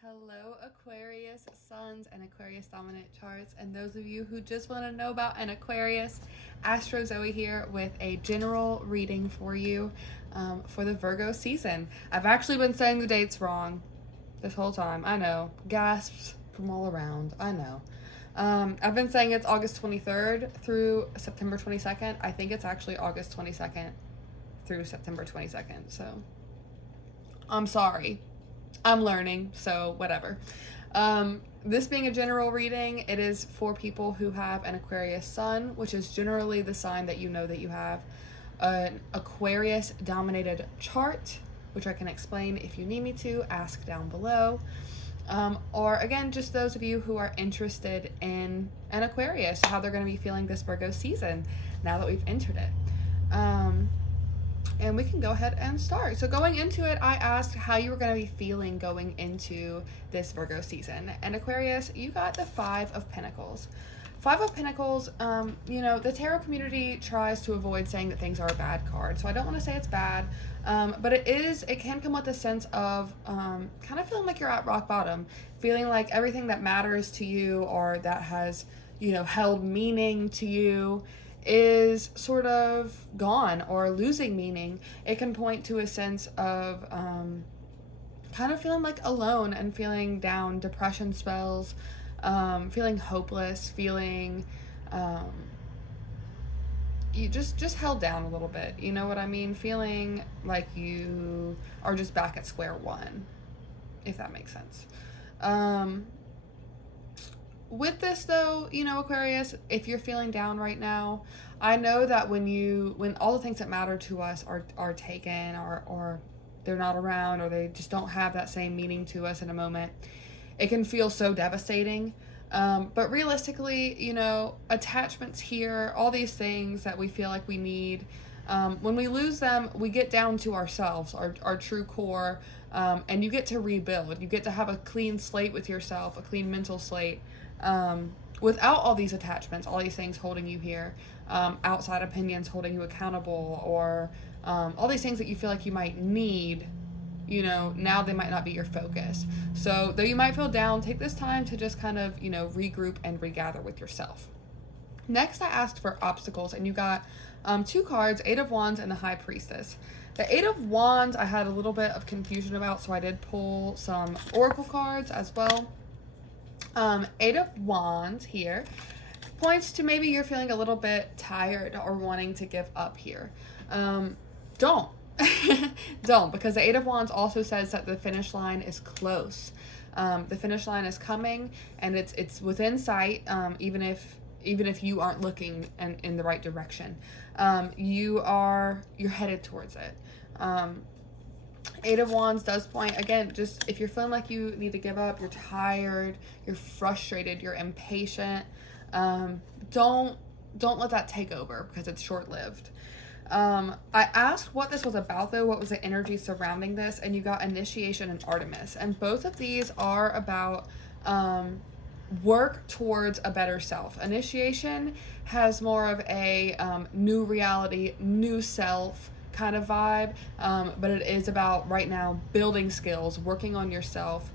Hello, Aquarius suns and Aquarius dominant charts, and those of you who just want to know about an Aquarius, Astro Zoe here with a general reading for you for the Virgo season. I've actually been saying the dates wrong this whole time. I know. Gasps from all around. I know. I've been saying it's August 23rd through September 22nd. I think it's actually August 22nd through September 22nd. So I'm sorry. I'm learning, so whatever. This being a general reading, it is for people who have an Aquarius sun, which is generally the sign that you know that you have an Aquarius dominated chart, which I can explain if you need me to. Ask down below. Or again, just those of you who are interested in an Aquarius, how they're going to be feeling this Virgo season now that we've entered it. And we can go ahead and start. So going into it, I asked how you were going to be feeling going into this Virgo season. And Aquarius, you got the Five of Pentacles. Five of Pentacles, the tarot community tries to avoid saying that things are a bad card. So I don't want to say it's bad, but it can come with a sense of kind of feeling like you're at rock bottom, feeling like everything that matters to you or that has, held meaning to you is sort of gone or losing meaning. It can point to a sense of kind of feeling like alone and feeling down, depression spells, feeling hopeless, feeling you just held down a little bit. You know what I mean? Feeling like you are just back at square one, if that makes sense. With this though, Aquarius, if you're feeling down right now, I know that when all the things that matter to us are taken or they're not around or they just don't have that same meaning to us in a moment, it can feel so devastating. But realistically, attachments here, all these things that we feel like we need, when we lose them, we get down to ourselves, our true core, and you get to rebuild. You get to have a clean slate with yourself, a clean mental slate, without all these attachments, all these things holding you here, outside opinions holding you accountable, or all these things that you feel like you might need. Now they might not be your focus. So though you might feel down, take this time to just kind of, regroup and regather with yourself. Next, I asked for obstacles, and you got two cards, Eight of Wands and the High Priestess. The Eight of Wands I had a little bit of confusion about, so I did pull some oracle cards as well. Eight of Wands here points to maybe you're feeling a little bit tired or wanting to give up here. Don't. Don't, because the Eight of Wands also says that the finish line is close. The finish line is coming, and it's within sight, even if you aren't looking in the right direction. You're headed towards it. Eight of Wands does point, again, just if you're feeling like you need to give up, you're tired, you're frustrated, you're impatient, don't let that take over, because it's short-lived. I asked what this was about, though, what was the energy surrounding this, and you got Initiation and Artemis. And both of these are about work towards a better self. Initiation has more of a new reality, new self kind of vibe, but it is about right now building skills, working on yourself,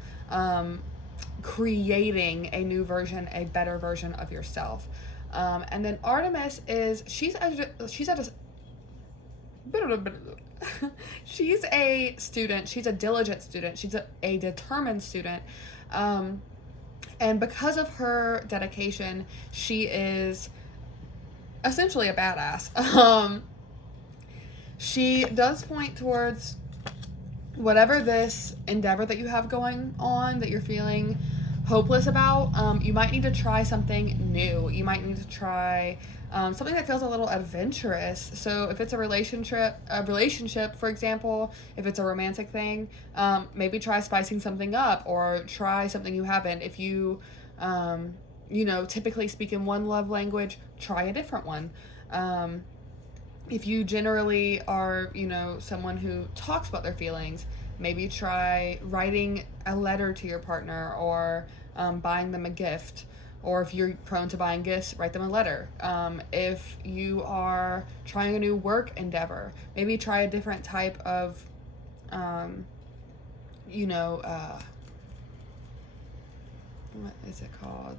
creating a new version, a better version of yourself. And then Artemis is she's a student. She's a diligent student. She's a determined student. And because of her dedication, she is essentially a badass. She does point towards whatever this endeavor that you have going on that you're feeling hopeless about. You might need to try something new. You might need to try something that feels a little adventurous. So if it's a relationship, for example, if it's a romantic thing, maybe try spicing something up or try something you haven't. If you, typically speak in one love language, try a different one. If you generally are, someone who talks about their feelings, maybe try writing a letter to your partner or buying them a gift. Or if you're prone to buying gifts, write them a letter. If you are trying a new work endeavor, maybe try a different type of, what is it called?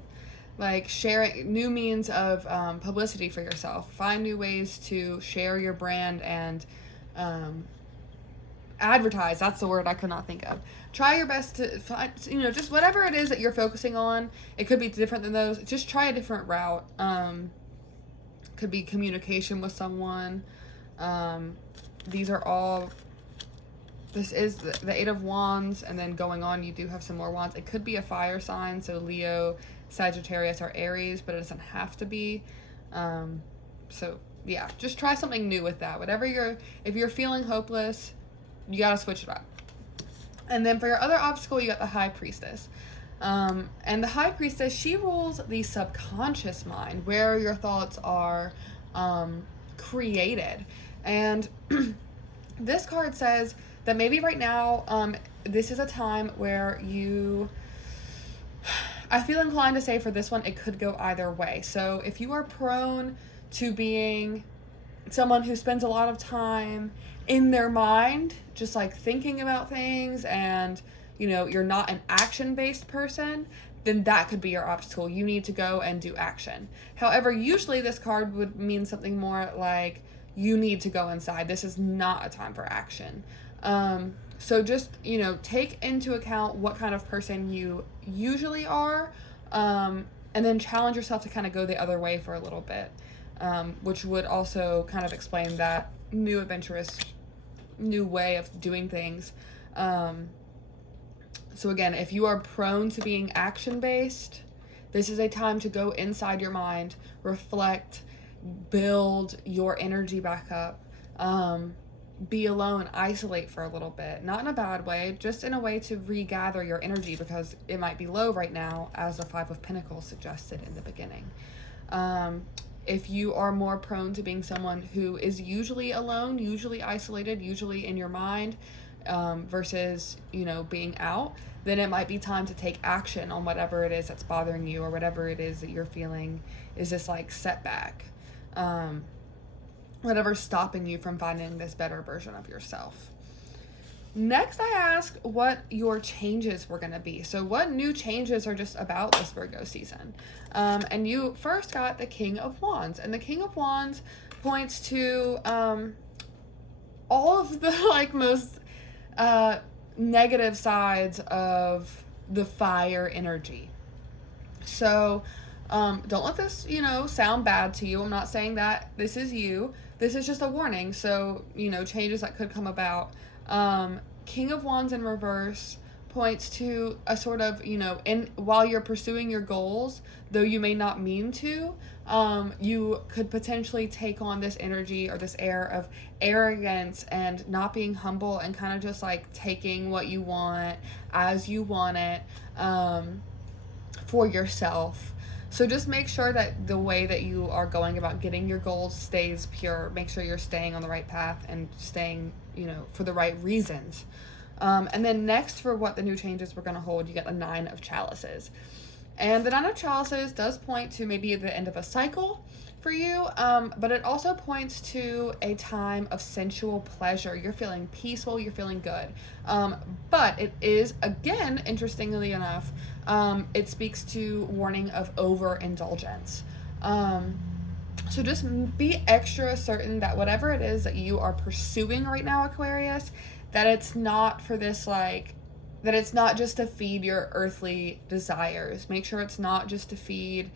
Like sharing new means of publicity for yourself. Find new ways to share your brand and advertise. That's the word I could not think of. Try your best to find, just whatever it is that you're focusing on. It could be different than those. Just try a different route. Could be communication with someone. These are all. This is the Eight of Wands, and then going on, you do have some more wands. It could be a fire sign, so Leo, Sagittarius, or Aries, but it doesn't have to be. So yeah, just try something new with that. If you're feeling hopeless, you gotta switch it up. And then for your other obstacle, you got the High Priestess. And the High Priestess, she rules the subconscious mind, where your thoughts are created. And this card says that maybe right now, this is a time where I feel inclined to say for this one, it could go either way. So if you are prone to being someone who spends a lot of time in their mind, just like thinking about things, and you're not an action-based person, then that could be your obstacle. You need to go and do action. However, usually this card would mean something more like you need to go inside. This is not a time for action. So just, take into account what kind of person you usually are, and then challenge yourself to kind of go the other way for a little bit, which would also kind of explain that new adventurous, new way of doing things. So again, if you are prone to being action-based, this is a time to go inside your mind, reflect, build your energy back up, be alone, isolate for a little bit, not in a bad way, just in a way to regather your energy, because it might be low right now, as the Five of Pentacles suggested in the beginning. If you are more prone to being someone who is usually alone, usually isolated, usually in your mind, versus, being out, then it might be time to take action on whatever it is that's bothering you, or whatever it is that you're feeling is this like setback. Whatever's stopping you from finding this better version of yourself. Next, I asked what your changes were going to be. So what new changes are just about this Virgo season? And you first got the King of Wands. And the King of Wands points to all of the most negative sides of the fire energy. So don't let this, sound bad to you. I'm not saying that this is you. This is just a warning. So, changes that could come about. King of Wands in reverse points to a sort of, while you're pursuing your goals, though you may not mean to, you could potentially take on this energy or this air of arrogance and not being humble, and kind of just like taking what you want as you want it, for yourself. So just make sure that the way that you are going about getting your goals stays pure. Make sure you're staying on the right path and staying, for the right reasons. And then next, for what the new changes we're going to hold, you get the Nine of Chalices. And the Nine of Chalices does point to maybe the end of a cycle for you, but it also points to a time of sensual pleasure. You're feeling peaceful, you're feeling good. But it is, again, interestingly enough, it speaks to warning of overindulgence. So just be extra certain that whatever it is that you are pursuing right now, Aquarius, that it's not for this, that it's not just to feed your earthly desires. Make sure it's not just to feed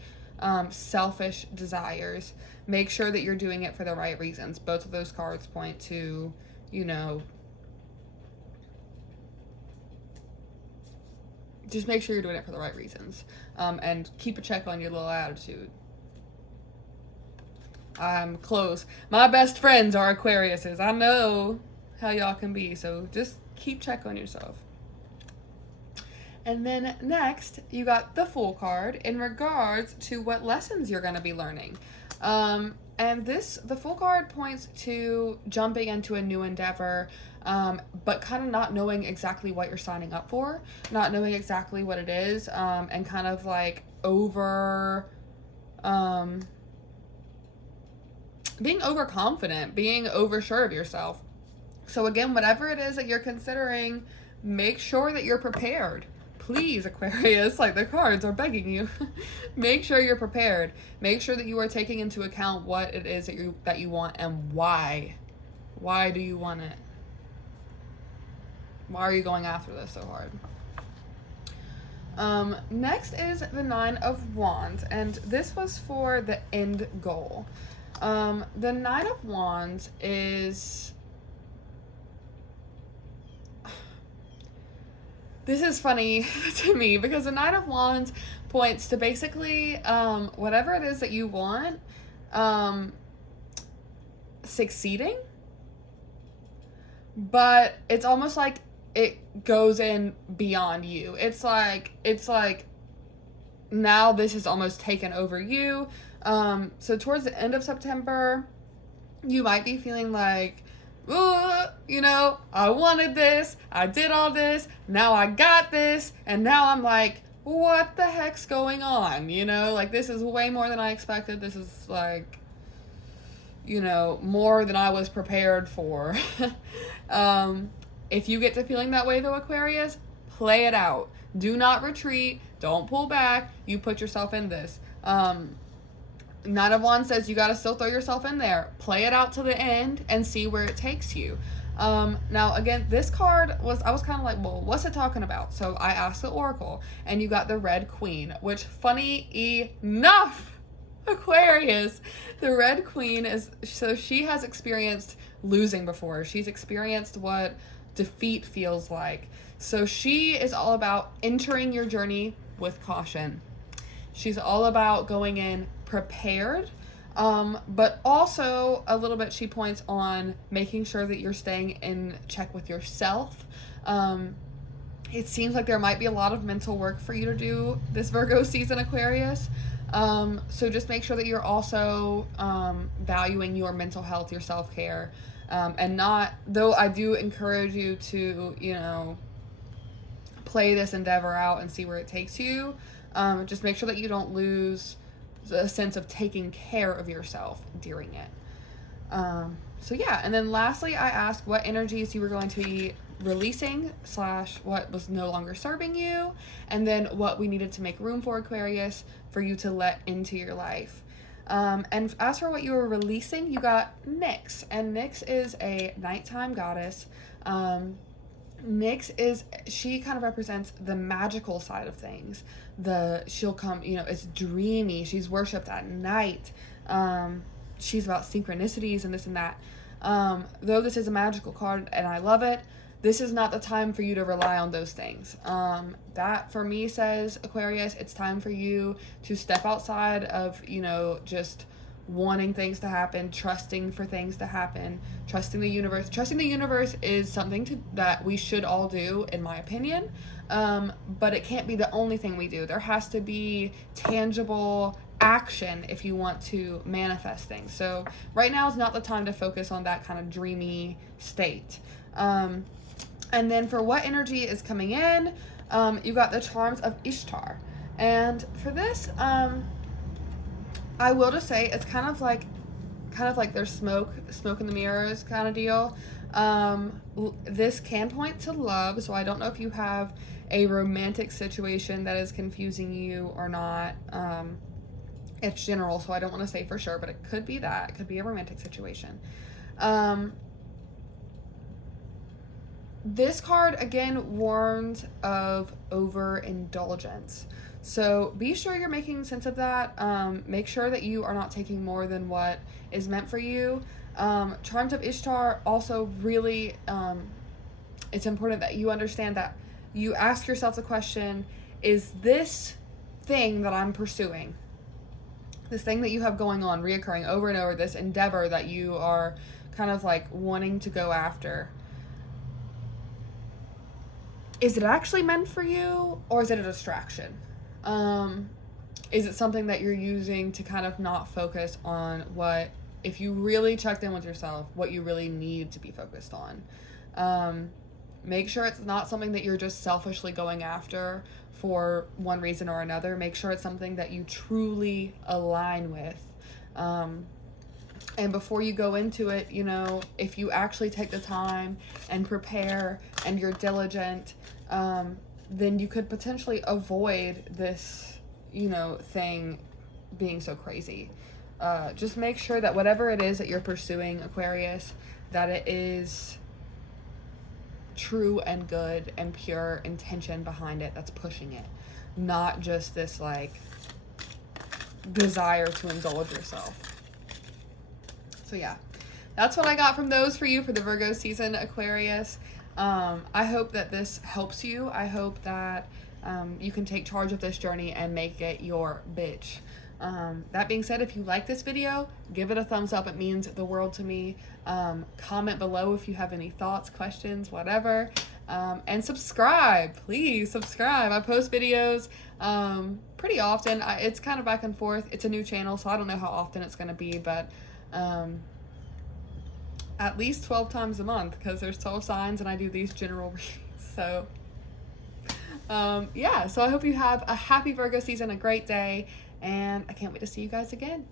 selfish desires. Make sure that you're doing it for the right reasons. Both of those cards point to, just make sure you're doing it for the right reasons. And keep a check on your little attitude. I'm close. My best friends are Aquariuses. I know how y'all can be, so just keep check on yourself. And then next, you got the Fool card in regards to what lessons you're going to be learning. And the Fool card points to jumping into a new endeavor, but kind of not knowing exactly what you're signing up for, not knowing exactly what it is, and kind of like being overconfident, being oversure of yourself. So again, whatever it is that you're considering, make sure that you're prepared. please, Aquarius, like the cards are begging you, make sure you're prepared. Make sure that you are taking into account what it is that you want and why. Why do you want it? Why are you going after this so hard? Next is the Nine of Wands, and this was for the end goal. The Nine of Wands is... This is funny to me because the Nine of Wands points to basically whatever it is that you want succeeding, but it's almost like it goes in beyond you. It's like now this is almost taken over you. So towards the end of September, you might be feeling like, you know, I wanted this, I did all this, now I got this, and now I'm like, what the heck's going on? You know, like, this is way more than I expected. This is like, you know, more than I was prepared for. If you get to feeling that way though, Aquarius, play it out. Do not retreat. Don't pull back. You put yourself in this. Nine of Wands says you got to still throw yourself in there. Play it out to the end and see where it takes you. Now, again, this card I was kind of like, well, what's it talking about? So I asked the Oracle, and you got the Red Queen, which, funny enough, Aquarius, the Red Queen so she has experienced losing before. She's experienced what defeat feels like. So she is all about entering your journey with caution. She's all about going in prepared, but also a little bit she points on making sure that you're staying in check with yourself. It seems like there might be a lot of mental work for you to do this Virgo season, Aquarius. So just make sure that you're also valuing your mental health, your self-care, and not, though I do encourage you to, you know, play this endeavor out and see where it takes you. Just make sure that you don't lose the sense of taking care of yourself during it. So yeah, and then lastly, I asked what energies you were going to be releasing / what was no longer serving you, and then what we needed to make room for, Aquarius, for you to let into your life. And as for what you were releasing, you got Nyx, and Nyx is a nighttime goddess. Nyx she kind of represents the magical side of things. She'll come, you know, it's dreamy. She's worshipped at night. She's about synchronicities and this and that. Though this is a magical card and I love it, this is not the time for you to rely on those things. That for me says, Aquarius, it's time for you to step outside of, you know, just wanting things to happen, trusting for things to happen, trusting the universe. Trusting the universe is something that we should all do, in my opinion, but it can't be the only thing we do. There has to be tangible action if you want to manifest things. So right now is not the time to focus on that kind of dreamy state. And then for what energy is coming in, you got the charms of Ishtar. And for this, I will just say it's kind of like there's smoke in the mirrors kind of deal. This can point to love, so I don't know if you have a romantic situation that is confusing you or not. It's general, so I don't want to say for sure, but it could be that. It could be a romantic situation. This card, again, warns of overindulgence. So be sure you're making sense of that. Make sure that you are not taking more than what is meant for you. Charms of Ishtar also really, it's important that you understand that you ask yourself the question, is this thing that I'm pursuing, this thing that you have going on, reoccurring over and over, this endeavor that you are kind of like wanting to go after, is it actually meant for you, or is it a distraction? Is it something that you're using to kind of not focus on what, if you really checked in with yourself, what you really need to be focused on? Make sure it's not something that you're just selfishly going after for one reason or another. Make sure it's something that you truly align with. And before you go into it, you know, if you actually take the time and prepare and you're diligent, then you could potentially avoid this, thing being so crazy. Just make sure that whatever it is that you're pursuing, Aquarius, that it is true and good and pure intention behind it that's pushing it, not just this like desire to indulge yourself. So yeah, that's what I got from those for you for the Virgo season, Aquarius. I hope that this helps you. I hope that you can take charge of this journey and make it your bitch. That being said, if you like this video, give it a thumbs up. It means the world to me. Comment below if you have any thoughts, questions, whatever. And subscribe. Please subscribe. I post videos pretty often. It's kind of back and forth. It's a new channel, so I don't know how often it's going to be, but at least 12 times a month, because there's 12 signs and I do these general readings. So yeah, so I hope you have a happy Virgo season, a great day, and I can't wait to see you guys again.